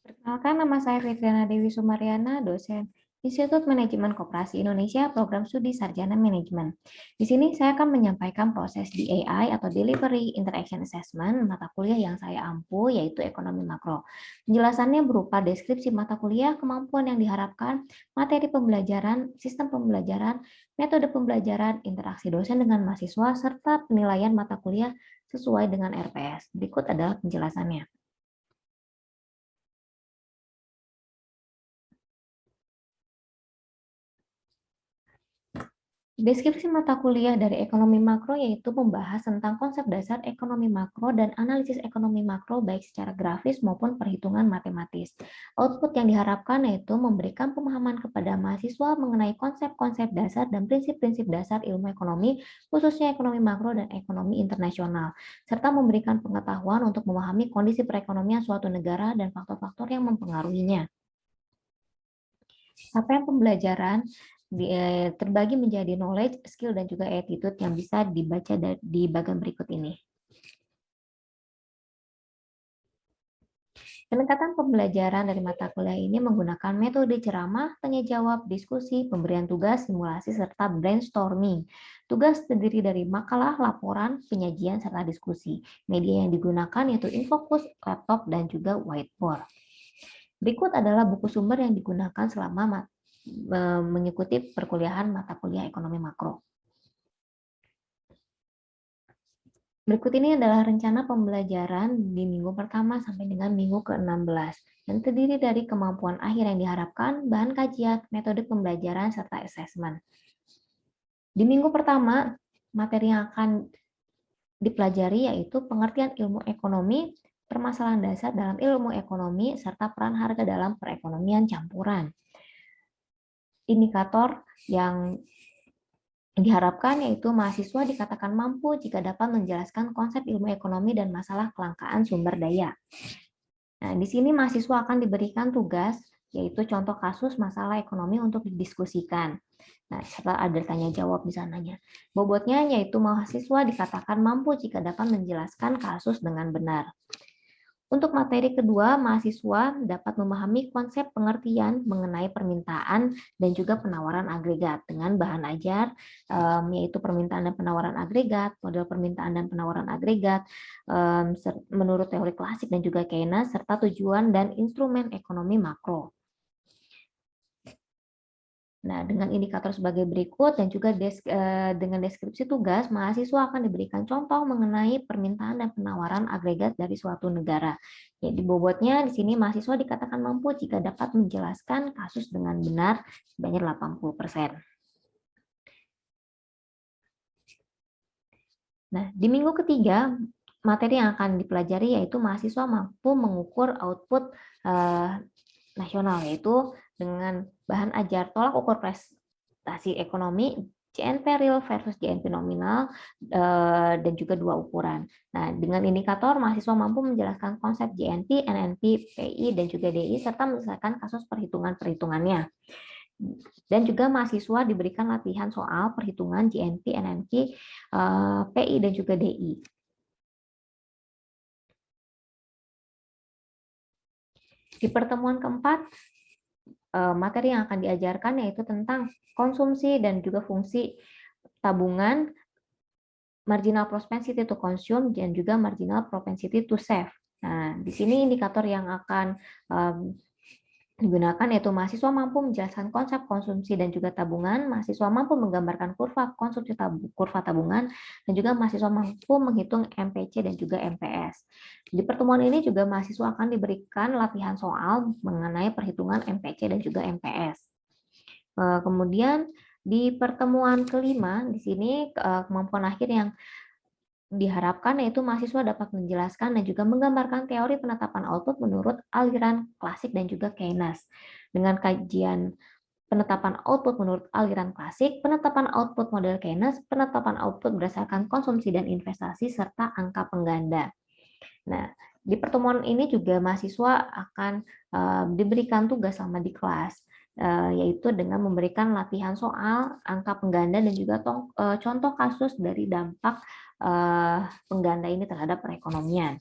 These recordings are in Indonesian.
Perkenalkan, nama saya Fitriana Dewi Sumariana, dosen Institut Manajemen Koperasi Indonesia, Program Studi Sarjana Manajemen. Di sini saya akan menyampaikan proses DAI atau Delivery Interaction Assessment mata kuliah yang saya ampu, yaitu Ekonomi Makro. Penjelasannya berupa deskripsi mata kuliah, kemampuan yang diharapkan, materi pembelajaran, sistem pembelajaran, metode pembelajaran, interaksi dosen dengan mahasiswa, serta penilaian mata kuliah sesuai dengan RPS. Berikut adalah penjelasannya. Deskripsi mata kuliah dari ekonomi makro yaitu membahas tentang konsep dasar ekonomi makro dan analisis ekonomi makro baik secara grafis maupun perhitungan matematis. Output yang diharapkan yaitu memberikan pemahaman kepada mahasiswa mengenai konsep-konsep dasar dan prinsip-prinsip dasar ilmu ekonomi, khususnya ekonomi makro dan ekonomi internasional, serta memberikan pengetahuan untuk memahami kondisi perekonomian suatu negara dan faktor-faktor yang mempengaruhinya. Capaian pembelajaran terbagi menjadi knowledge, skill, dan juga attitude yang bisa dibaca di bagian berikut ini. Pendekatan pembelajaran dari mata kuliah ini menggunakan metode ceramah, tanya jawab, diskusi, pemberian tugas, simulasi, serta brainstorming. Tugas terdiri dari makalah, laporan, penyajian, serta diskusi. Media yang digunakan yaitu infocus, laptop, dan juga whiteboard. Berikut adalah buku sumber yang digunakan selama mengikuti perkuliahan mata kuliah ekonomi makro. Berikut ini adalah rencana pembelajaran di minggu pertama sampai dengan minggu ke-16 dan terdiri dari kemampuan akhir yang diharapkan, bahan kajian, metode pembelajaran, serta asesmen. Di minggu pertama, materi yang akan dipelajari yaitu pengertian ilmu ekonomi, permasalahan dasar dalam ilmu ekonomi, serta peran harga dalam perekonomian campuran. Indikator yang diharapkan yaitu mahasiswa dikatakan mampu jika dapat menjelaskan konsep ilmu ekonomi dan masalah kelangkaan sumber daya. Nah, di sini mahasiswa akan diberikan tugas yaitu contoh kasus masalah ekonomi untuk didiskusikan. Nah, serta ada tanya jawab di sananya. Bobotnya yaitu mahasiswa dikatakan mampu jika dapat menjelaskan kasus dengan benar. Untuk materi kedua, mahasiswa dapat memahami konsep pengertian mengenai permintaan dan juga penawaran agregat dengan bahan ajar, yaitu permintaan dan penawaran agregat, model permintaan dan penawaran agregat, menurut teori klasik dan juga Keynes, serta tujuan dan instrumen ekonomi makro. Nah, dengan indikator sebagai berikut dan juga dengan deskripsi tugas, mahasiswa akan diberikan contoh mengenai permintaan dan penawaran agregat dari suatu negara. Jadi bobotnya di sini mahasiswa dikatakan mampu jika dapat menjelaskan kasus dengan benar sebanyak 80%. Nah, di minggu ketiga, materi yang akan dipelajari yaitu mahasiswa mampu mengukur output nasional, yaitu dengan bahan ajar tolak ukur prestasi ekonomi, JNP real versus JNP nominal, dan juga dua ukuran. Nah, dengan indikator, mahasiswa mampu menjelaskan konsep JNP, NNP, PI, dan juga DI, serta menyelesaikan kasus perhitungan-perhitungannya. Dan juga mahasiswa diberikan latihan soal perhitungan JNP, NNP, PI, dan juga DI. Di pertemuan keempat, materi yang akan diajarkan yaitu tentang konsumsi dan juga fungsi tabungan, marginal propensity to consume, dan juga marginal propensity to save. Nah, di sini indikator yang akan digunakan yaitu mahasiswa mampu menjelaskan konsep konsumsi dan juga tabungan, mahasiswa mampu menggambarkan kurva konsumsi kurva tabungan, dan juga mahasiswa mampu menghitung MPC dan juga MPS. Di pertemuan ini juga mahasiswa akan diberikan latihan soal mengenai perhitungan MPC dan juga MPS. Kemudian di pertemuan kelima, di sini kemampuan akhir yang diharapkan yaitu mahasiswa dapat menjelaskan dan juga menggambarkan teori penetapan output menurut aliran klasik dan juga Keynes. Dengan kajian penetapan output menurut aliran klasik, penetapan output model Keynes, penetapan output berdasarkan konsumsi dan investasi, serta angka pengganda. Nah, di pertemuan ini juga mahasiswa akan diberikan tugas sama di kelas, yaitu dengan memberikan latihan soal, angka pengganda, dan juga contoh kasus dari dampak pengganda ini terhadap perekonomian.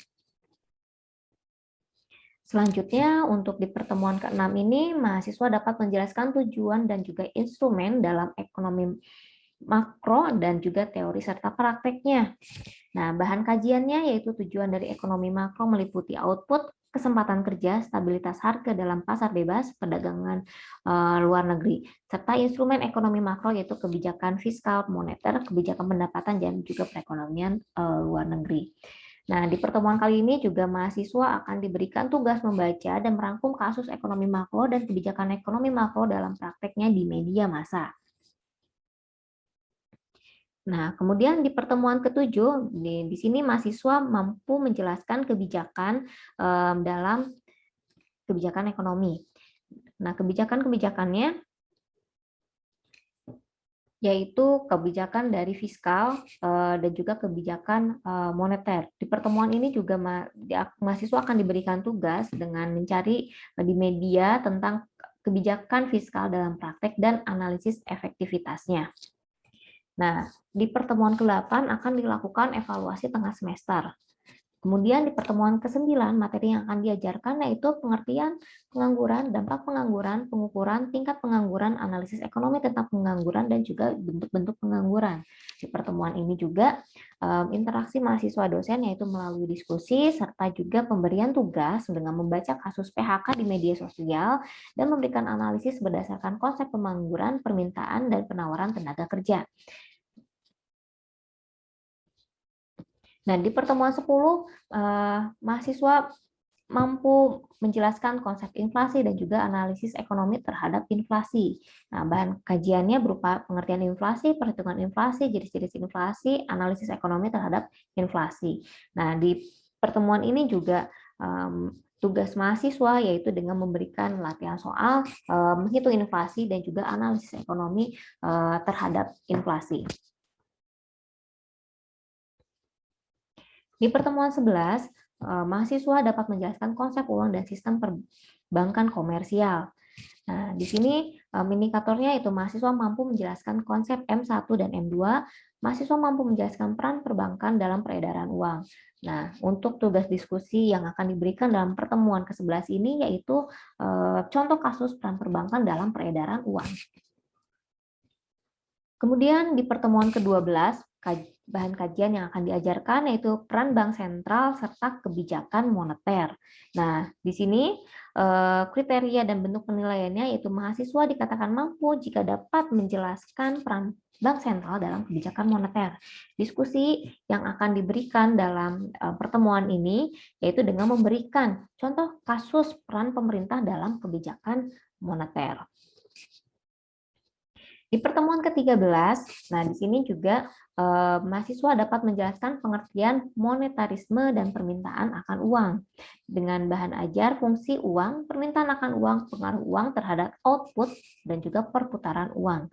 Selanjutnya, untuk di pertemuan ke-6 ini, mahasiswa dapat menjelaskan tujuan dan juga instrumen dalam ekonomi makro dan juga teori serta prakteknya. Nah, bahan kajiannya yaitu tujuan dari ekonomi makro meliputi output, kesempatan kerja, stabilitas harga dalam pasar bebas, perdagangan luar negeri, serta instrumen ekonomi makro yaitu kebijakan fiskal, moneter, kebijakan pendapatan, dan juga perekonomian luar negeri. Nah, di pertemuan kali ini juga mahasiswa akan diberikan tugas membaca dan merangkum kasus ekonomi makro dan kebijakan ekonomi makro dalam prakteknya di media massa. Nah, kemudian di pertemuan ke-7, di sini mahasiswa mampu menjelaskan kebijakan dalam kebijakan ekonomi. Nah, kebijakan-kebijakannya yaitu kebijakan dari fiskal dan juga kebijakan moneter. Di pertemuan ini juga mahasiswa akan diberikan tugas dengan mencari di media tentang kebijakan fiskal dalam praktek dan analisis efektivitasnya. Nah, di pertemuan ke-8 akan dilakukan evaluasi tengah semester. Kemudian di pertemuan ke-9, materi yang akan diajarkan yaitu pengertian pengangguran, dampak pengangguran, pengukuran, tingkat pengangguran, analisis ekonomi tentang pengangguran, dan juga bentuk-bentuk pengangguran. Di pertemuan ini juga interaksi mahasiswa dosen yaitu melalui diskusi, serta juga pemberian tugas dengan membaca kasus PHK di media sosial, dan memberikan analisis berdasarkan konsep pengangguran, permintaan, dan penawaran tenaga kerja. Nah, di pertemuan 10, mahasiswa mampu menjelaskan konsep inflasi dan juga analisis ekonomi terhadap inflasi. Nah, bahan kajiannya berupa pengertian inflasi, perhitungan inflasi, jenis-jenis inflasi, analisis ekonomi terhadap inflasi. Nah, di pertemuan ini juga tugas mahasiswa yaitu dengan memberikan latihan soal, menghitung inflasi, dan juga analisis ekonomi terhadap inflasi. Di pertemuan 11, mahasiswa dapat menjelaskan konsep uang dan sistem perbankan komersial. Nah, di sini indikatornya itu mahasiswa mampu menjelaskan konsep M1 dan M2, mahasiswa mampu menjelaskan peran perbankan dalam peredaran uang. Nah, untuk tugas diskusi yang akan diberikan dalam pertemuan ke-11 ini yaitu contoh kasus peran perbankan dalam peredaran uang. Kemudian di pertemuan ke-12, bahan kajian yang akan diajarkan yaitu peran bank sentral serta kebijakan moneter. Nah, di sini kriteria dan bentuk penilaiannya yaitu mahasiswa dikatakan mampu jika dapat menjelaskan peran bank sentral dalam kebijakan moneter. Diskusi yang akan diberikan dalam pertemuan ini yaitu dengan memberikan contoh kasus peran pemerintah dalam kebijakan moneter. Di pertemuan ke-13, nah di sini juga mahasiswa dapat menjelaskan pengertian monetarisme dan permintaan akan uang. Dengan bahan ajar fungsi uang, permintaan akan uang, pengaruh uang terhadap output, dan juga perputaran uang.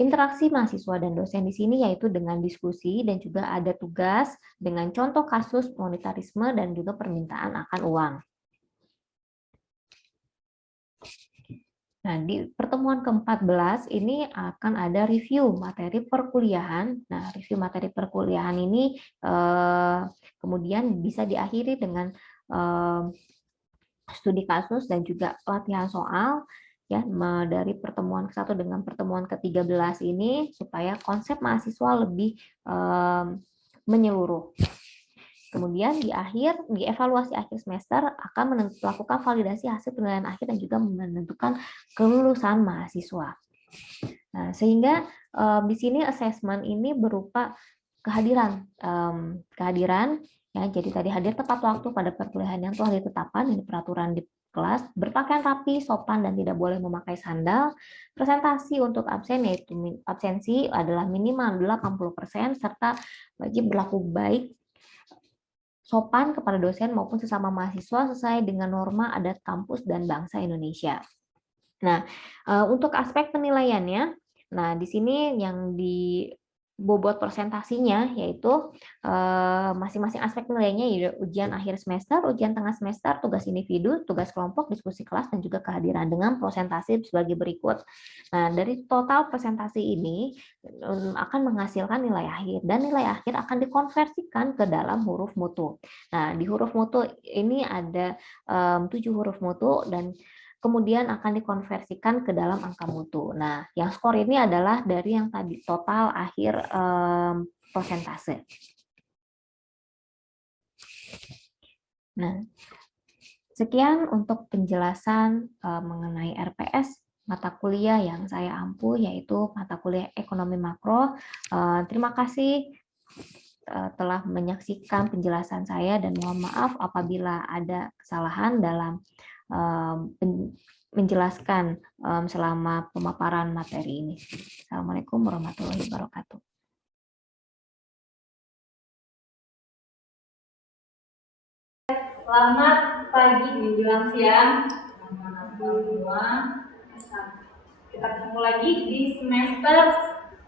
Interaksi mahasiswa dan dosen di sini yaitu dengan diskusi dan juga ada tugas dengan contoh kasus monetarisme dan juga permintaan akan uang. Nah, di pertemuan ke-14 ini akan ada review materi perkuliahan. Nah, review materi perkuliahan ini kemudian bisa diakhiri dengan studi kasus dan juga latihan soal ya dari pertemuan ke-1 dengan pertemuan ke-13 ini supaya konsep mahasiswa lebih menyeluruh. Kemudian di evaluasi akhir semester akan melakukan validasi hasil penilaian akhir dan juga menentukan kelulusan mahasiswa. Nah, sehingga di sini assessment ini berupa kehadiran, ya. Jadi tadi hadir tepat waktu pada perkuliahan yang telah ditetapkan, ini peraturan di kelas, berpakaian rapi, sopan, dan tidak boleh memakai sandal. Presentasi untuk absen yaitu absensi adalah minimal 80%, serta wajib berlaku baik, sopan kepada dosen maupun sesama mahasiswa sesuai dengan norma adat kampus dan bangsa Indonesia. Nah, untuk aspek penilaiannya, nah di sini yang bobot presentasinya, yaitu masing-masing aspek nilainya, yaitu ujian akhir semester, ujian tengah semester, tugas individu, tugas kelompok, diskusi kelas, dan juga kehadiran dengan presentasi sebagai berikut. Nah, dari total presentasi ini akan menghasilkan nilai akhir, dan nilai akhir akan dikonversikan ke dalam huruf mutu. Nah, di huruf mutu ini ada 7 huruf mutu, dan kemudian akan dikonversikan ke dalam angka mutu. Nah, yang skor ini adalah dari yang tadi total akhir persentase. Nah, sekian untuk penjelasan mengenai RPS mata kuliah yang saya ampu, yaitu mata kuliah ekonomi makro. Terima kasih telah menyaksikan penjelasan saya, dan mohon maaf apabila ada kesalahan dalam menjelaskan selama pemaparan materi ini. Assalamualaikum warahmatullahi wabarakatuh. Selamat pagi menjelang siang, teman-teman semua. Kita ketemu lagi di semester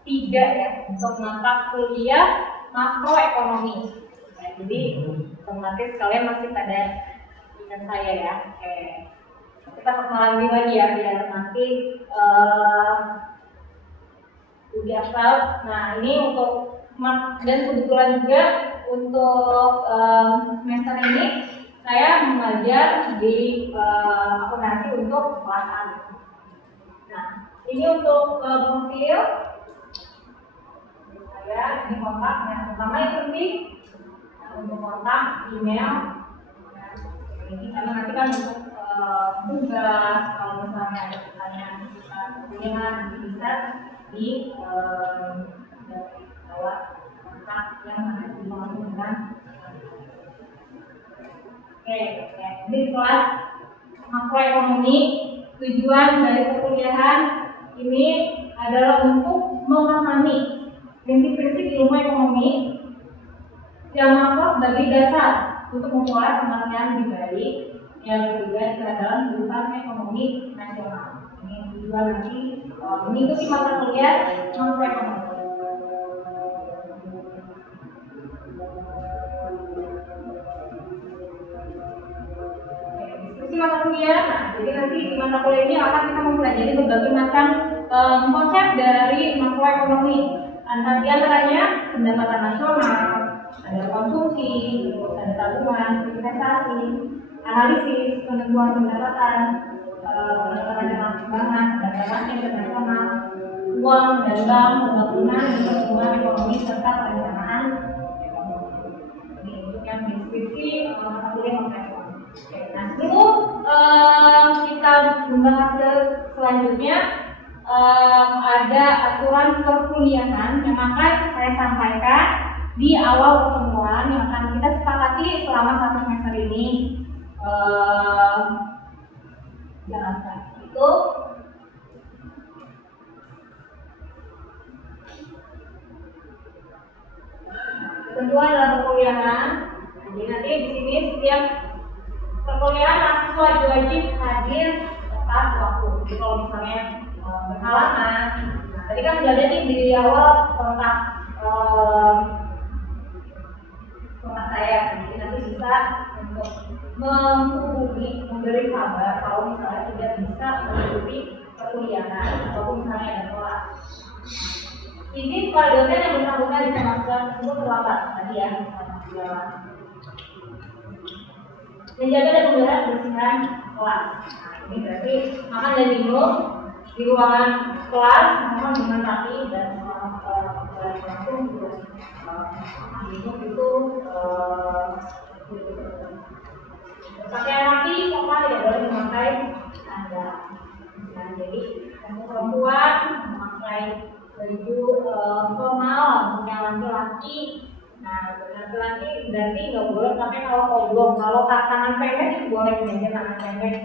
3 ya, untuk mata kuliah makroekonomi. Nah, jadi otomatis kalian masih pada ingat saya ya. Oke. Kita perkenalan lagi ya, biar nanti lebih hafal. Nah, ini untuk dan kebetulan juga untuk semester ini saya mengajar di akuntansi untuk kelas A. Nah, ini untuk profil saya, ini kontak. Yang pertama yang penting untuk kontak, email. Ini karena nanti kan untuk tugas, kalau misalnya ada pertanyaan kuliah bisa di bawah kontak yang ada di bawah dengan. Oke, jadi kelas makroekonomi, tujuan dari perkuliahan ini adalah untuk memahami prinsip-prinsip ilmu ekonomi yang makro sebagai dasar untuk memperoleh pengertian lebih baik yang ketiga dalam kehidupan ekonomi nasional. Ini tujuan nanti mengikuti mata kuliah makroekonomi. Mata kuliah, nah, jadi nanti di mata kuliah ini akan kita mempelajari berbagai macam konsep dari makroekonomi. Di antaranya pendapatan nasional, ada konsumsi, ada tabungan, investasi, analisis, penentuan pendapatan, pendapatan jangka timbangan, pendapatan internasional, uang dan bank, pembangunan, pertumbuhan ekonomi serta perencanaan ekonomi. Ini untuk yang deskripsi mata kuliah makroekonomi. Nah, sebelum kita membahas ke selanjutnya, ada aturan perkuliahan yang akan saya sampaikan di awal pertemuan yang akan kita sepakati selama 1 semester ini. Jalankan itu. Ketentuan dalam perkuliahan. Jadi nanti di sini setiap perkuliahan mahasiswa wajib hadir tepat waktu. Jadi kalau misalnya berhalangan, tadi kan sudah ada di awal kontak saya, jadi nanti bisa untuk menghubungi, memberi kabar kalau misalnya tidak bisa mengikuti perkuliahan ataupun misalnya ada kelas. Izin kepada dosen yang bersangkutan di mahasiswa tersebut terlambat tadi ya, menjaga dan memelihara kebersihan kelas. Nah, ini berarti makan dan minum di ruangan kelas, mohon dengan rapi dan langsung minum itu pakaian rapi, sofa tidak boleh memakai sandal. Nah, jadi kamu perempuan memakai baju formal untuk yang laki-laki. Nah, laki-laki berarti nggak boleh pakai kaos oblong. Kalau tangan pendek itu boleh menjadi tangan pendek.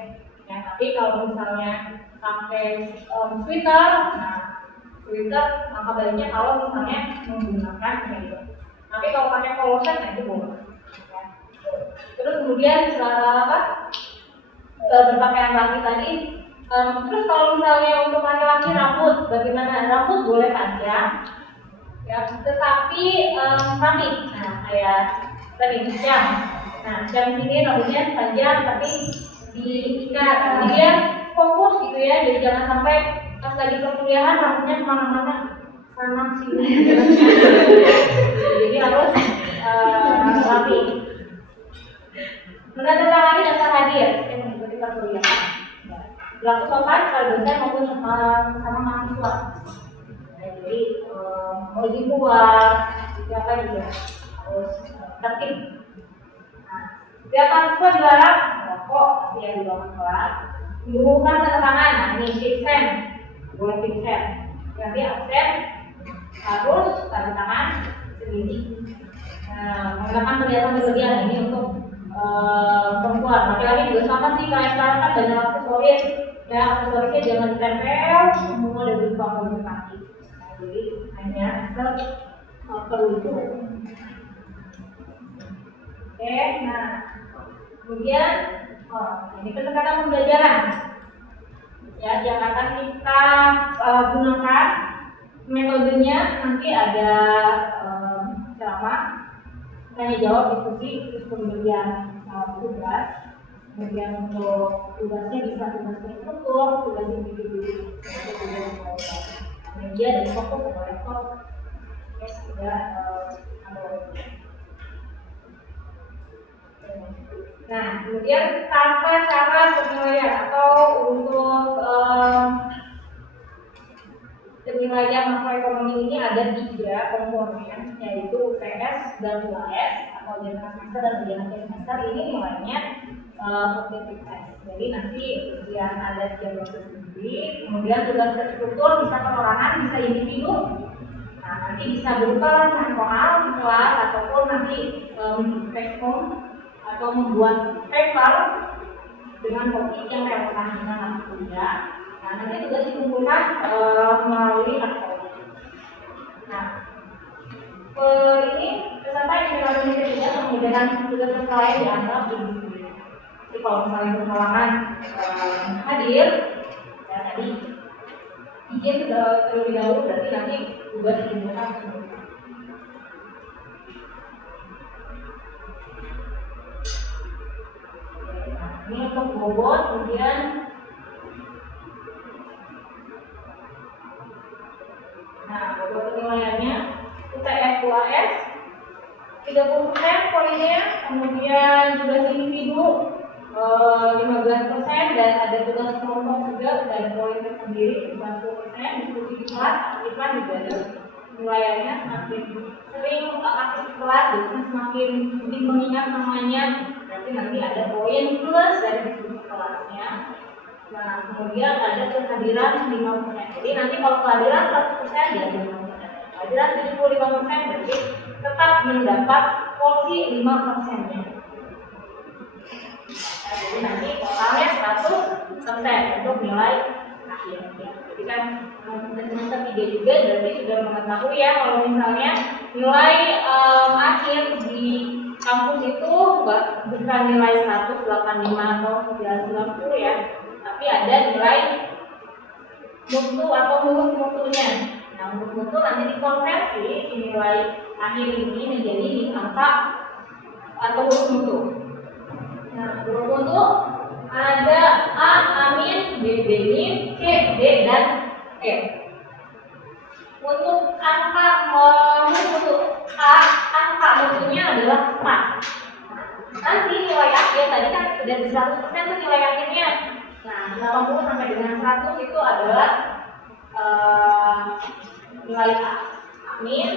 Ya, tapi kalau misalnya pakai sweater, nah sweater maka baiknya kalau misalnya menggunakan gitu. Tapi kalau pakai polosan nah itu boleh. Ya. Terus kemudian berpakaian rapi tadi. Terus kalau misalnya untuk laki-laki rambut, bagaimana? Rambut boleh panjang. Ya, ya, tetapi rapi. Nah, kayak tadi jam. Nah, jam ini rambutnya panjang tapi diikat, jadi dia fokus gitu ya, jadi jangan sampai pas lagi perkuliahan rambutnya kemana-mana sana sini. Jadi harus rapi. Menandatangani daftar hadir yang mengikuti perkuliahan. Berlaku sopan pada dosen maupun sama mahasiswa. Nah, jadi mau izin keluar, siapa juga harus tertib. Nah, setiap mahasiswa dilarang merokok, pasti yang di ruangan kelas. Diumumkan tanda tangan, nah ini fixen, boleh fixen. Jadi absen harus tanda tangan sendiri. Nah, menggunakan perhiasan berlebihan ini untuk perempuan. Laki-laki juga sama sih, kayak sekarang kan banyak aksesoris. Ya, aksesorisnya jangan ditempel semua dan juga kaki. Nah, jadi hanya perlu itu. Oke, nah kemudian ini pendekatan pembelajaran. Ya, yang akan kita gunakan metodenya nanti ada ceramah, tanya jawab, diskusi bagian tugas. Kemudian untuk tugasnya bisa tugas struktur, tugas individu, media dan fokus atau rekor. Oke, sudah nah, kemudian tata cara penilaian atau untuk penilaian makroekonomi ini ada 3 komponen, yaitu UTS dan UAS atau ujian semester dan ujian akhir semester. Ini nilainya objektif test. Jadi nanti ujian ada 3 blok sendiri, kemudian tugas terstruktur bisa perorangan, bisa individu. Nah, nanti bisa berupa latihan soal di kelas ataupun nanti take home atau membuat paper dengan topik yang relevan dengan mata kuliah. Nah, nanti tugas dikumpulkan melalui laptop. Nah, ini peserta yang dilalui ketiga kemudian tugas lain dianggap individu. Jadi kalau misalnya berhalangan hadir, ya tadi izin terlebih dahulu, berarti nanti tugas dikumpulkan. Ini untuk bobot, kemudian bobot penilaiannya UTS UAS 30% poinnya, kemudian tugas individu 15% dan ada tugas kelompok juga dan poin tersendiri 40%. Diskusi di kelas, aktifan juga ada penilaiannya. Semakin sering aktif di kelas, biasanya semakin lebih mengingat namanya. Nanti ada poin plus dari diskusi kelasnya. Nah, kemudian ada kehadiran 5%. Jadi nanti kalau kehadiran 100% ya 5%. Kehadiran 75% berarti tetap mendapat porsi 5%-nya. Nah, jadi nanti totalnya 100% untuk nilai akhir. Jadi kan semester 3 juga berarti sudah mengetahui ya kalau misalnya nilai akhir di kampus itu bukan nilai 185 atau 990 ya, tapi ada nilai mutu atau huruf mutunya. Nah, huruf mutu nanti dikonversi di nilai akhir ini menjadi angka atau huruf mutu. Nah, huruf mutu ada A, Amin, B, Benin, C, D, dan E. Untuk angka mutu A, angka mutunya adalah 4. Nanti nilai akhir tadi kan sudah di 100% itu nilai akhirnya. Nah, 80 sampai dengan 100 itu adalah nilai A. Amin,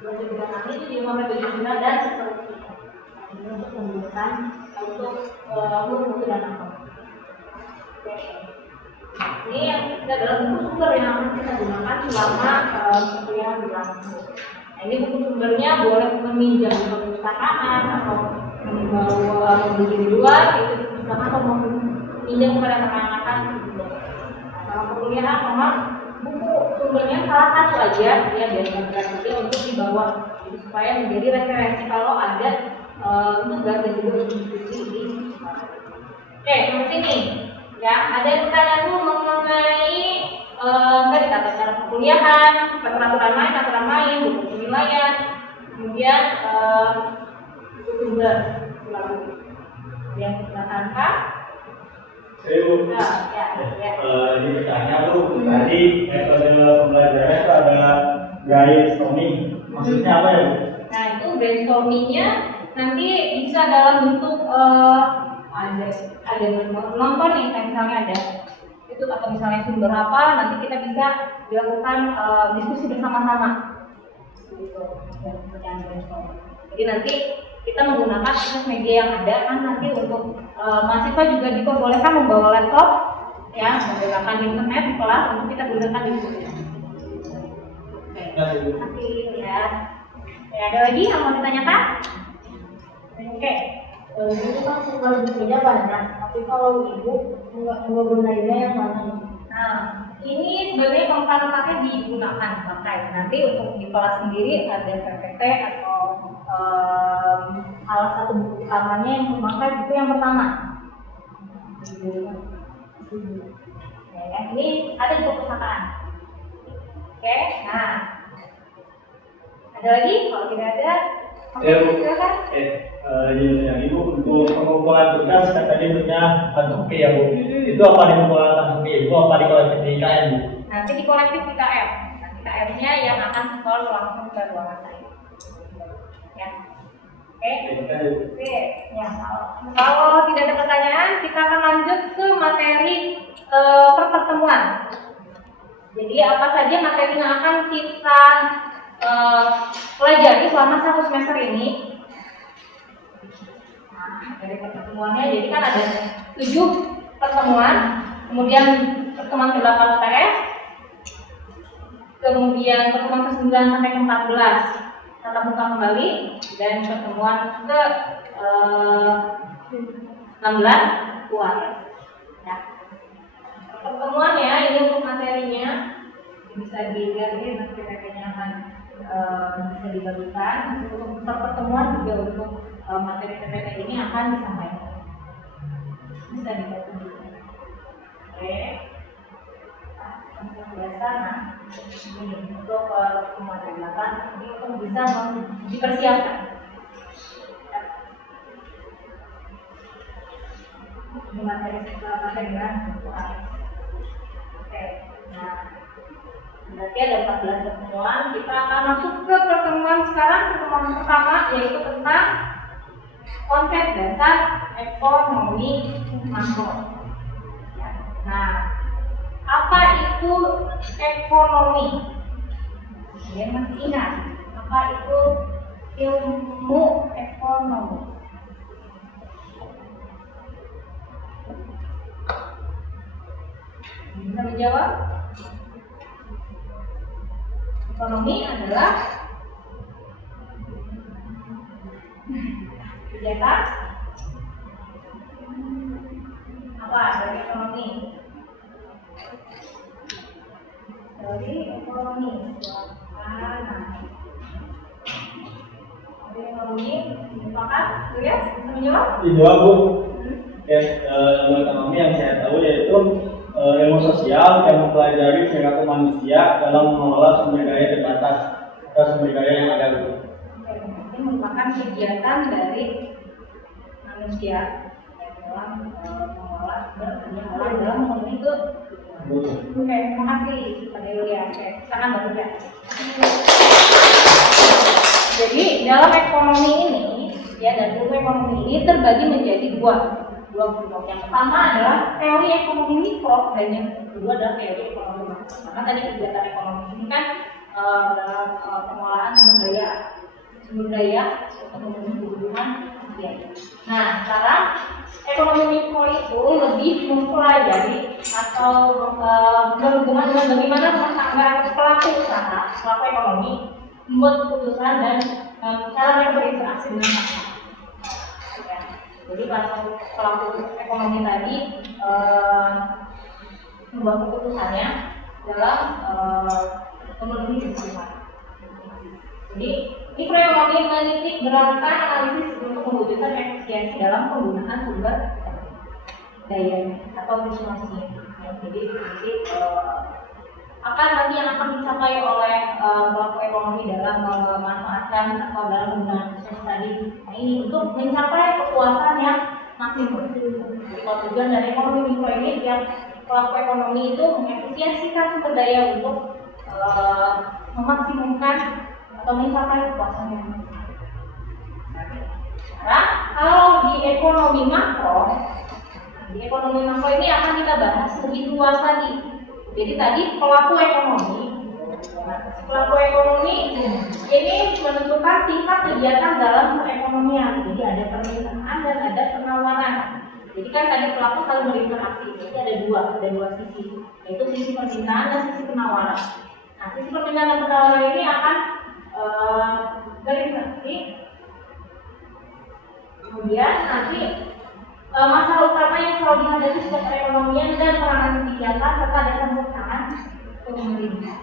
29 Amin, 579 dan seterusnya. Ini untuk menggunakan untuk huruf mutu dan angka. Ini yang adalah buku sumber yang akan kita gunakan selama kuliah berlangsung. Nah, ini buku sumbernya boleh meminjam di perpustakaan atau membawa membeli di luar, itu di perpustakaan atau meminjam kepada rekan-rekan. Nah, selama perkuliahan memang buku sumbernya salah satu aja ya dari juga untuk dibawa, jadi supaya menjadi referensi kalau ada tugas dan juga diskusi di. Oke, sampai sini. Ya, ada yang bertanya dulu mengenai tadi tata cara perkuliahan, aturan main, buku penilaian, kemudian sumber yang menggunakan Ini bertanya tuh tadi metode pembelajarannya itu ada brainstorming, maksudnya apa ya Bu? Nah itu brainstormingnya nanti bisa dalam bentuk ada nonton nih, kayak misalnya ada itu atau misalnya sumber apa, nanti kita bisa dilakukan diskusi bersama-sama gitu, yang brainstorming. Jadi nanti kita menggunakan akses media yang ada kan, nanti untuk mahasiswa juga diperbolehkan membawa laptop ya, menggunakan internet di kelas untuk kita gunakan di sini. Oke, terima kasih ya. Ya, ada lagi yang mau ditanyakan? Oke. Itu kan sumber bukunya banyak, tapi kalau ibu nggak gunainnya yang mana? Nah, ini sebenarnya tempat-tempatnya digunakan pakai. Nanti untuk di kelas sendiri ada PPT atau salah satu buku utamanya yang memakai buku yang pertama. Ya, ini ada di perpustakaan. Oke, nah ada lagi? Kalau tidak ada, silakan. Yang Ibu untuk pengumpulan tugas kan tadi bentuknya bentuk P ya Bu. Itu apa dikumpulkan P? Itu apa dikolektif di IKM Bu? Nanti di kolektif di KM. Nanti KM-nya yang akan sekolah langsung ke ruangan saya. Ya. Oke. Oke. Ya. Kalau tidak ada pertanyaan, kita akan lanjut ke materi pertemuan. Jadi apa saja materi yang akan kita pelajari selama satu semester ini. Dari pertemuannya, jadi kan ada 7 pertemuan, kemudian pertemuan ke-8 UTS, kemudian pertemuan ke-9 sampai ke-14 tatap muka kembali, dan pertemuan ke-16 UAS. Ya. Pertemuannya ini untuk materinya bisa dilihat ini materi-materinya akan bisa dibagikan. Untuk pertemuan juga untuk materi PPT ini akan disampaikan, bisa dibantu. Oke, biasa. Nah, ini untuk pertemuan ke-8 ini untuk bisa dipersiapkan. Ini materi dengan oke. Nah, berarti ada 14 pertemuan. Kita akan masuk ke pertemuan sekarang. Pertemuan pertama yaitu tentang konsep dasar ekonomi makro. Nah, apa itu ekonomi? Kalian masih ingat apa itu ilmu ekonomi? Bisa menjawab? Ekonomi adalah kegiatan apa dari ekonomi? Dari ekonomi. Dari ekonomi merupakan, ya, bisa menjawab? Dijawab Bu. Ya, ilmu ekonomi yang saya tahu yaitu ilmu sosial yang mempelajari perilaku manusia dalam mengelola sumber daya terbatas atau sumber daya yang ada. Ini merupakan kegiatan dari manusia dalam mengelola sumber daya dalam memenuhi itu. Oke, terima kasih Pak Delia. Oke, silakan Mbak Delia. Jadi dalam ekonomi ini, ya, dan ilmu ekonomi ini terbagi menjadi dua kelompok. Yang pertama adalah teori ekonomi mikro dan yang kedua adalah teori ekonomi makro. Maka tadi kegiatan ekonomi ini kan dalam pengelolaan sumber daya untuk memenuhi kebutuhan manusia. Nah, sekarang ekonomi mikro itu lebih mempelajari atau berhubungan dengan bagaimana rumah tangga atau pelaku usaha, pelaku ekonomi membuat keputusan dan cara mereka berinteraksi dengan masyarakat. Ya. Jadi pelaku ekonomi tadi membuat keputusannya dalam memenuhi kebutuhan. Jadi mikroekonomi menitik beratkan analisis untuk mewujudkan efisiensi dalam penggunaan sumber daya atau resource. Jadi nanti akan nanti yang akan dicapai oleh pelaku ekonomi dalam memanfaatkan atau dalam menggunakan resource tadi. Nah, ini untuk mencapai kepuasan yang maksimum. Jadi kalau tujuan dari ekonomi mikro ini tiap pelaku ekonomi itu mengefisiensikan sumber daya untuk memaksimumkan atau mencapai kepuasan yang maksimum. Nah, kalau di ekonomi makro ini akan kita bahas lebih luas lagi. Jadi tadi pelaku ekonomi ini menentukan tingkat kegiatan dalam perekonomian. Jadi ada permintaan dan ada penawaran. Jadi kan tadi pelaku saling berinteraksi. Jadi ada dua sisi, yaitu sisi permintaan dan sisi penawaran. Nah, sisi permintaan dan penawaran ini akan berinteraksi. Kemudian nanti masalah utama yang selalu dihadapi setiap perekonomian dan peranan kebijakan serta ada campur tangan pemerintah.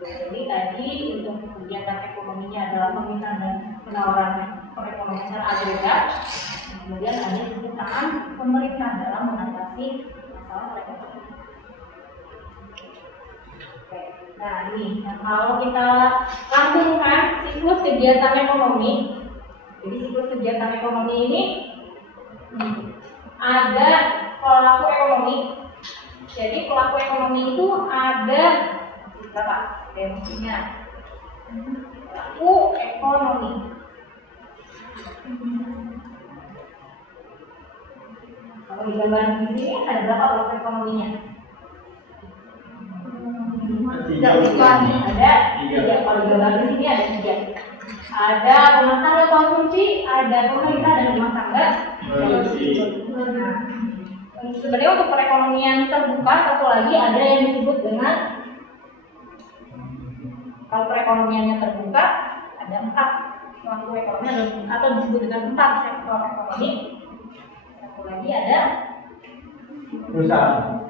Jadi tadi untuk kegiatan ekonominya adalah permintaan dan penawaran perekonomian secara agregat. Kemudian ada campur tangan pemerintah dalam mengatasi masalah perekonomian. Nah ini, kalau kita langsungkan siklus kegiatan ekonomi. Jadi siklus kegiatan ekonomi ini ada pelaku ekonomi. Jadi pelaku ekonomi itu ada berapa definisinya? Pelaku ekonomi. Kalau di gambar di sini ada berapa pelaku ekonominya? Tidak lagi ada tiga. Kalau di gambar di sini ada tiga. Ada rumah tangga konsumsi, ada pemerintah dan rumah tangga produksi. Nah, sebenarnya untuk perekonomian terbuka satu lagi ada yang disebut dengan, kalau perekonomiannya terbuka ada 4 pelaku ekonomi atau disebut dengan 4 sektor ekonomi. Satu lagi ada Perusahaan.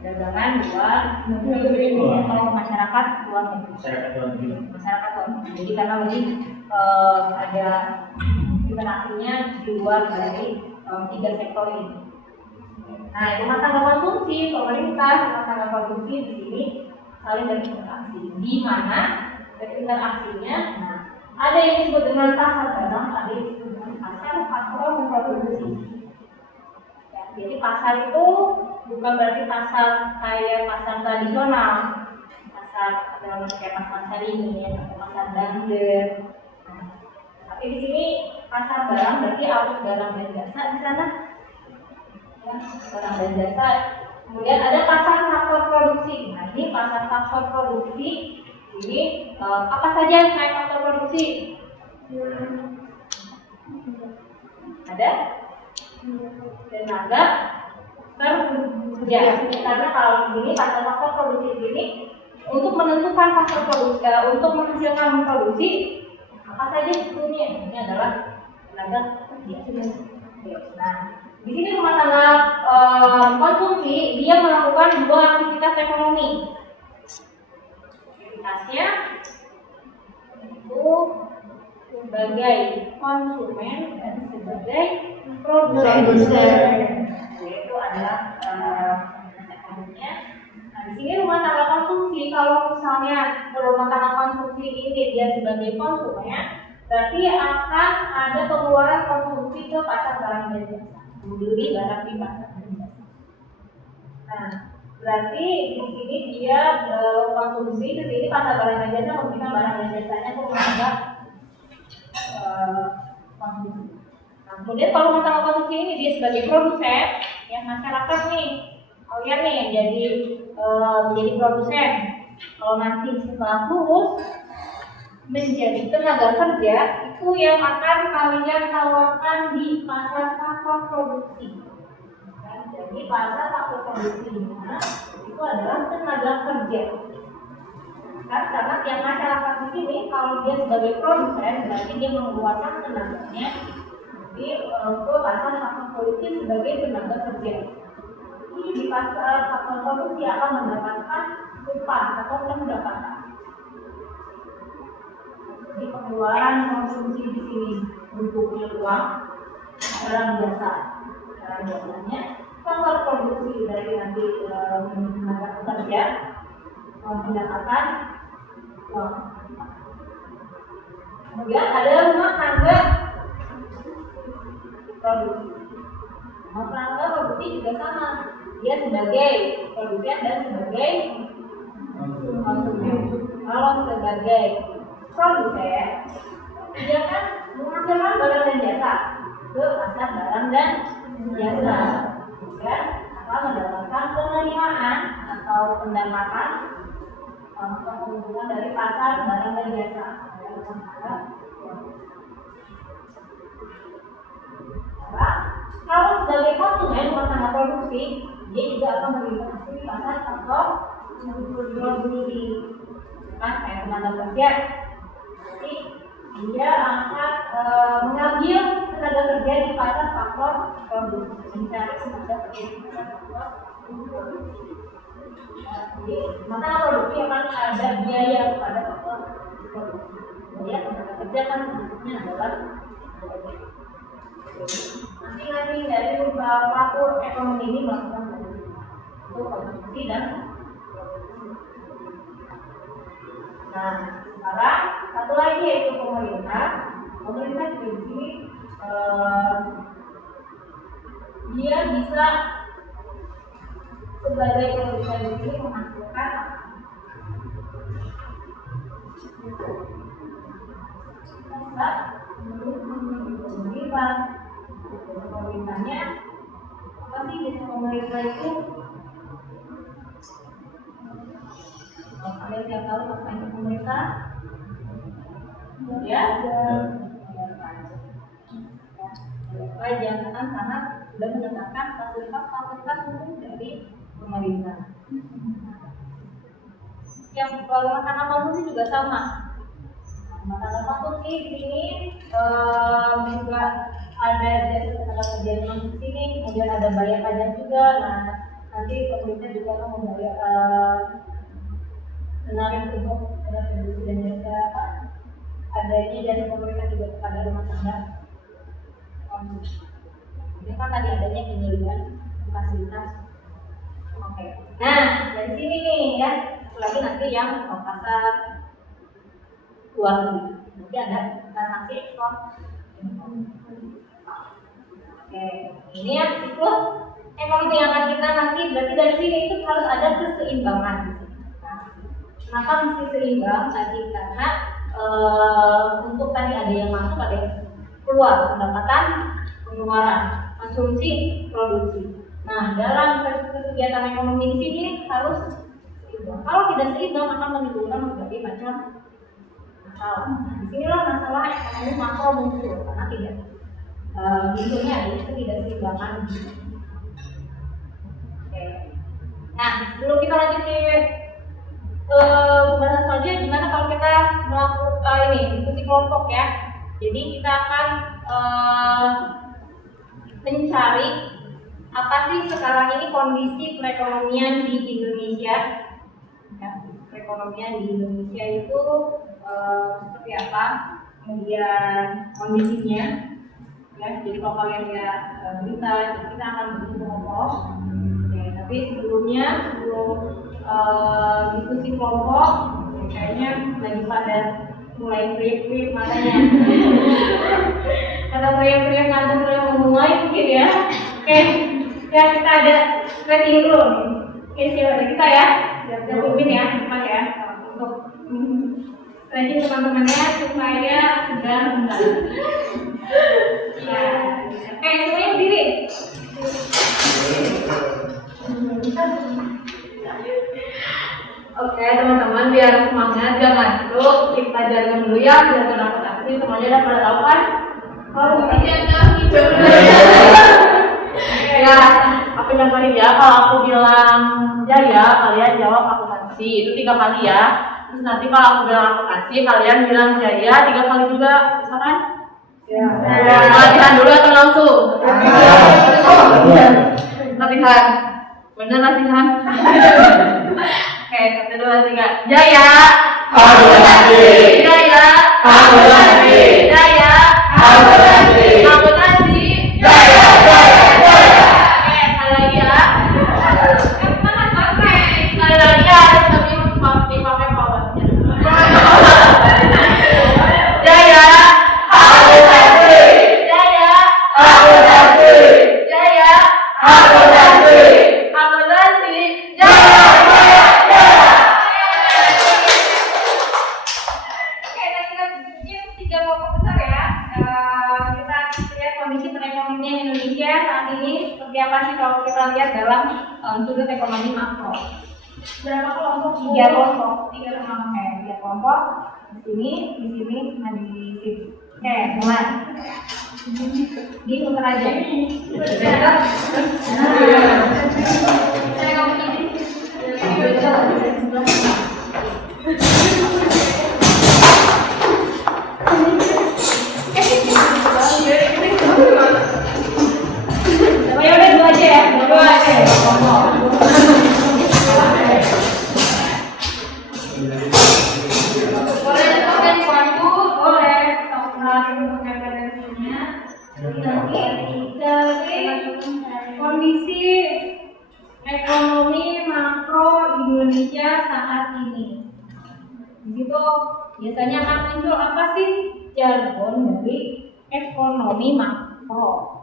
Dagangan 2, kalau masyarakat 2. Masyarakat 2. Jadi karena lebih ada interaksinya di luar dari 3 sektor ini. Nah, rumah tangga konsumsi, pemerintah, rumah tangga konsumsi di sini saling berinteraksi. Di mana berinteraksinya? Nah, ada yang disebut dengan pasar barang, ada yang disebut dengan pasar memproduksi. Ya, jadi pasar itu bukan berarti pasar kayak pasar tradisional, pasar dalam kayak pasar ini atau pasar Dander. Nah, tapi di sini pasar barang berarti arus barang dan jasa di sana, ya, barang dan jasa. Kemudian ada pasar faktor produksi. Nah, ini pasar faktor produksi ini apa saja kayak faktor produksi? Ada tenaga kerja. Karena kalau di sini pasar faktor produksi di sini untuk menentukan faktor produksi, untuk menghasilkan produksi apa saja sebetulnya ini adalah tenaga kerja. Nah, di sini rumah tangga konsumsi dia melakukan 2 aktivitas ekonomi. Aktivitasnya itu sebagai konsumen dan sebagai produsen. Itu adalah ekonominya. Nah, di sini rumah tangga konsumsi, kalau misalnya rumah tangga konsumsi ini dia sebagai konsumen, berarti akan ada pengeluaran konsumsi ke pasar barang dan jasa, membeli barang di pasar dan jasa. Nah, berarti di sini dia konsumsi, di sini pasar barang dan jasa memberikan barang dan jasanya ke rumah tangga konsumsi. Nah, kemudian kalau rumah tangga konsumsi ini dia sebagai produsen, yang masyarakat nih, kalian nih jadi menjadi produsen. Kalau nanti setelah lulus menjadi tenaga kerja, itu yang akan kalian tawarkan di pasar faktor produksi. Dan jadi pasar faktor produksi itu adalah tenaga kerja. Kan karena tiap masyarakat di sini kalau dia sebagai produsen berarti dia mengeluarkan tenaganya di pasar faktor produksi sebagai tenaga kerja. Ini di pasar faktor produksi akan mendapatkan upah atau pendapatan. Jadi pengeluaran konsumsi di sini bentuknya uang, barang jasa, barang jasanya ke faktor produksi dari nanti tenaga kerja, pendapatan, uang. Kemudian ada rumah tangga produksi. Rumah tangga produksi juga sama, dia sebagai produsen dan sebagai konsumen. Kalau sebagai produsen, dia kan menghasilkan barang dan jasa ke pasar barang dan jasa, dan akan mendapatkan penerimaan atau pendapatan atau keuntungan dari pasar barang dan jasa. Kalau sebagai konsumen rumah tangga produksi, dia juga akan berinvestasi di pasar atau produksi. Nah, kayak tenaga kerja, jadi dia akan mengambil tenaga kerja di pasar faktor produksi, mencari tenaga kerja di pasar faktor produksi. Jadi, maka produksi akan ada biaya pada faktor produksi. Ya, tenaga kerja kan bentuknya adalah masing-masing dari pelaku ekonomi ini melakukan untuk konsumsi dan nah, sekarang satu lagi yaitu pemerintah juga di sini dia bisa sebagai produsen di sini menghasilkan pemerintahnya apa sih biasa pemerintah itu? Kalian yang tahu apa itu pemerintah? Ya, pajak kan karena sudah menetapkan fasilitas umum dari pemerintah. Yang rumah tangga konsumsi juga sama. Rumah tangga konsumsi di sini juga ada jasa tenaga kerja di sini, kemudian ada bayar pajak juga. Nah, nanti pemerintah juga akan membayar menarik untuk produksi dan jasa adanya jasa pemerintah juga kepada rumah tangga konsumsi. Ini kan tadi adanya penyediaan fasilitas. Oke. Nah, dari sini nih ya, lagi nanti yang pasar luar negeri. Nanti ada transaksi ekspor. Oke, ini yang siklus ekonomi yang akan kita nanti berarti dari sini itu harus ada keseimbangan. Kenapa mesti seimbang tadi? Karena untuk tadi ada yang masuk, ada yang keluar, pendapatan, pengeluaran, konsumsi, produksi. Nah, dalam kegiatan ekonomi di sini harus seimbang. Kalau tidak seimbang akan menimbulkan berbagai macam masalah. Nah, disinilah masalah ekonomi makro muncul karena tidak bentuknya ada ketidakseimbangan. Oke. Nah, sebelum kita lanjut ke pembahasan selanjutnya, gimana kalau kita melakukan diskusi kelompok ya. Jadi kita akan mencari apa sih sekarang ini kondisi perekonomian di Indonesia. Ya, perekonomian di Indonesia itu seperti apa, kemudian kondisinya. Ya, jadi kalau kalian lihat berita, kita akan bikin kelompok. Tapi sebelum diskusi kelompok, kayaknya lagi pada mulai kriip-kriip matanya. Karena kriip-kriip ngantuk mulai memulai mungkin ya. Oke, ya kita ada rating dulu. Oke, siapa kita ya? Siap-siap pimpin ya, depan ya. Untuk rating teman-temannya supaya sudah benar. Ya, oke, semuanya berdiri. Oke teman-teman, biar semangat biar masuk, kita ajarkan dulu ya biar kenapa aksi semuanya udah pada tahu kan? Kalau bicara hijau. Ya, aku nyamperin ya. Kalau aku bilang jaya, kalian jawab akuntansi. Itu 3 kali ya. Terus nanti kalau aku bilang akuntansi, kalian bilang jaya 3 kali juga, bisa kan? Ya. Latihan dulu atau langsung? Latihan. Bener latihan. Oke, 1, 2, 3. Jaya. Akuntansi. Jaya. Akuntansi. Jaya. Akuntansi. Akuntansi. Jaya. Oke, sekali lagi ya. Indonesia saat ini seperti apa sih kalau kita lihat dalam sudut ekonomi makro? Berapa kelompok? Tiga kelompok. Tiga kelompok. Di sini, nah di sini. Oke, mulai. Diputar aja. Saya ngomong ini. Ya udah dua aja ya, dua aja ya. Boleh pakai waktu, boleh untuk referensinya. Dari kondisi ekonomi makro Indonesia saat ini. Begitu biasanya akan muncul apa sih jargon dari ekonomi makro?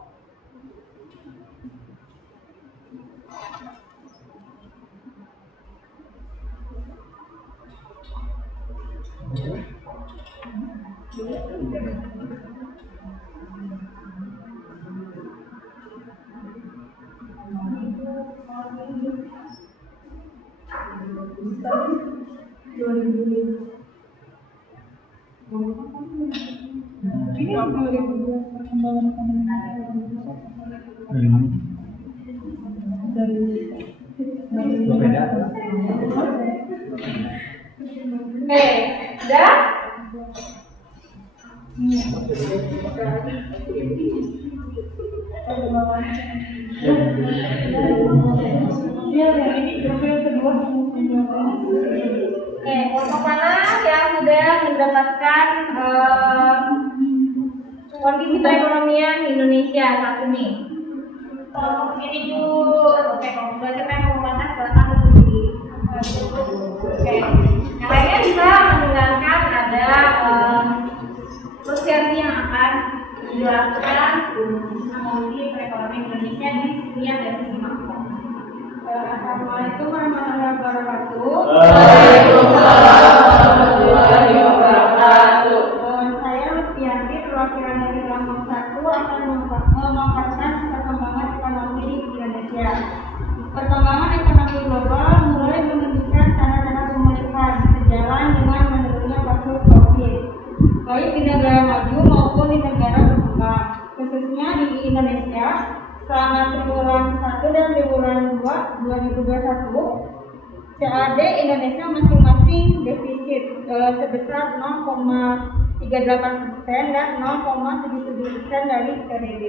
Udah? Kelompok mana yang sudah mendapatkan kondisi perekonomian Indonesia saat ini? Kelompok ini dulu. Oke, kalau siapa yang mau mana silakan duduk. Oke, yang lainnya bisa mendengarkan ada sosialisasi yang akan dijelaskan kondisi perekonomian Indonesia di dunia dan sisi makro. Assalamualaikum warahmatullahi wabarakatuh. Waalaikumsalam warahmatullahi wabarakatuh. Saya Lutfianti, perwakilan dari kelompok 1 akan memaparkan perkembangan ekonomi di Indonesia. Perkembangan ekonomi global mulai menunjukkan tanda-tanda pemulihan sejalan dengan menurunnya kasus COVID, baik di negara maju maupun di negara berkembang. Khususnya di Indonesia, selama triwulan 1 dan triwulan 2 2021, CAD Indonesia masing-masing defisit sebesar 0,38% dan 0,77% dari PDB.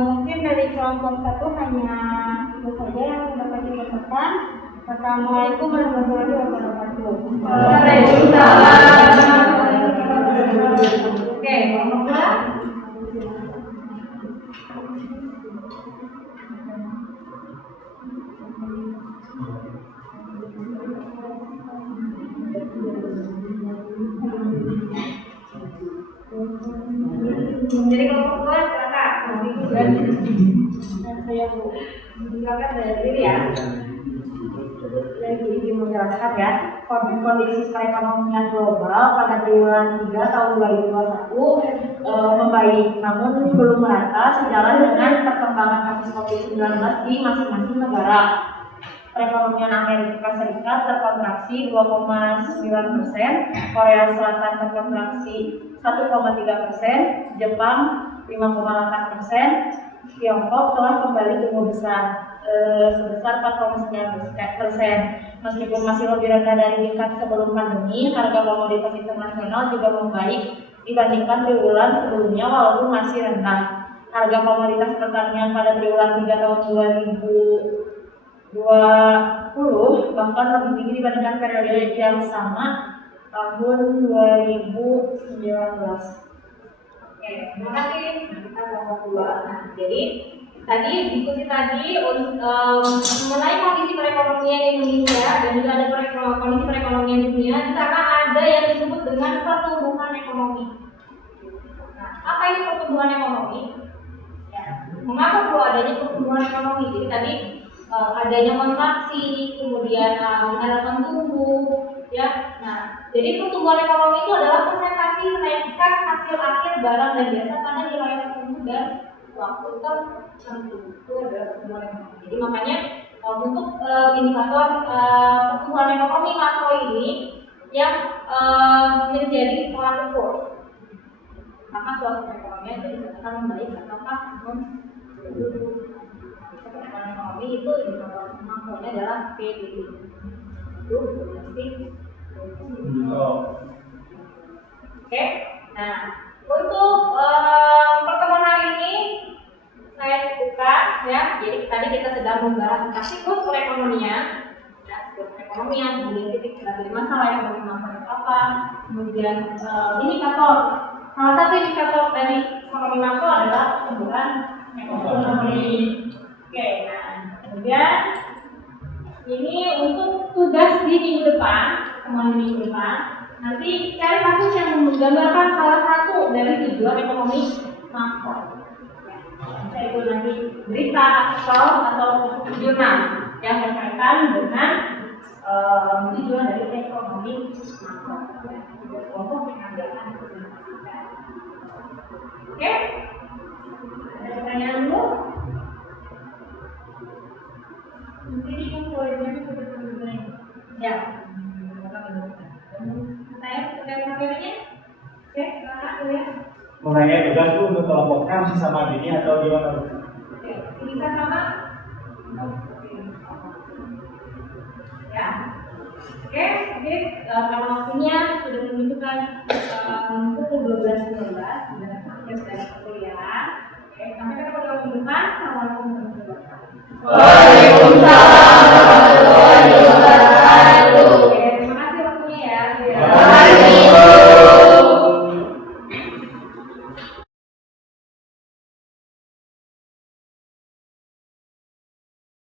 Mungkin dari kelompok 1 hanya itu saja yang dapat disampaikan. Assalamualaikum warahmatullahi wabarakatuh. Waalaikumsalam. Oke, kelompok 2. Jadi kelompok 2 silakan. Saya silakan dari ya. Jadi izin menjelaskan ya, kondisi perekonomian global pada triwulan 3 tahun 2021 membaik, namun belum merata sejalan dengan perkembangan kasus COVID-19 di masing-masing negara. Perekonomian Amerika Serikat terkontraksi 2,9%, Korea Selatan terkontraksi 1,3%, Jepang 5,8%, Tiongkok telah kembali tumbuh besar sebesar 4,9%. Meskipun masih lebih rendah dari tingkat sebelum pandemi, harga komoditas internasional juga membaik dibandingkan triwulan sebelumnya walaupun masih rendah. Harga komoditas pertanian pada triwulan 3 tahun 2020 bahkan lebih tinggi dibandingkan periode yang sama tahun 2019. Oke, terima kasih. Kita nomor 2. Nah, jadi tadi diskusi tadi mengenai kondisi perekonomian Indonesia dan juga ada kondisi perekonomian dunia, di sana ada yang disebut dengan pertumbuhan ekonomi. Nah, apa itu pertumbuhan ekonomi? Ya, mengapa perlu adanya pertumbuhan ekonomi? Jadi tadi adanya kontraksi, kemudian harapan tumbuh, ya. Nah, jadi pertumbuhan ekonomi itu adalah persentase kenaikan hasil akhir barang dan jasa pada nilai tertentu dan waktu tertentu. Itu adalah pertumbuhan ekonomi. Jadi makanya untuk indikator pertumbuhan ekonomi makro ini yang menjadi tolak ukur maka suatu perekonomian itu dikatakan membaik ataukah memburuk. Pertumbuhan ekonomi itu indikator makronya adalah PDB. Itu domestik. Oke, nah untuk pertemuan hari ini saya cukupkan ya. Jadi tadi kita sedang membahas tentang siklus perekonomian, ya, siklus perekonomian, kemudian titik dari masalah yang bermanfaat apa, kemudian indikator. Salah satu indikator dari ekonomi makro adalah pertumbuhan ekonomi. Oke, nah kemudian ini untuk tugas di minggu depan, teman di minggu depan. Nanti cari kasus yang menggambarkan salah satu dari tujuan ekonomi makro. Saya itu nanti berita atau jurnal yang berkaitan dengan tujuan dari ekonomi makro. Kelompok yang nanti akan dipresentasikan. Oke? Ada pertanyaan dulu? Mungkin ini poinnya seperti ya. Saya terkait materinya, oke, silakan ya. Mengenai tugas itu untuk kelompoknya masih sama gini atau gimana? Oke, bisa sama? Ya, oke, karena waktunya sudah menunjukkan pukul 12.15 sudah akhir dari perkuliahan. Oke, sampai ketemu minggu depan. Assalamualaikum warahmatullahi wabarakatuh. Waalaikumsalam.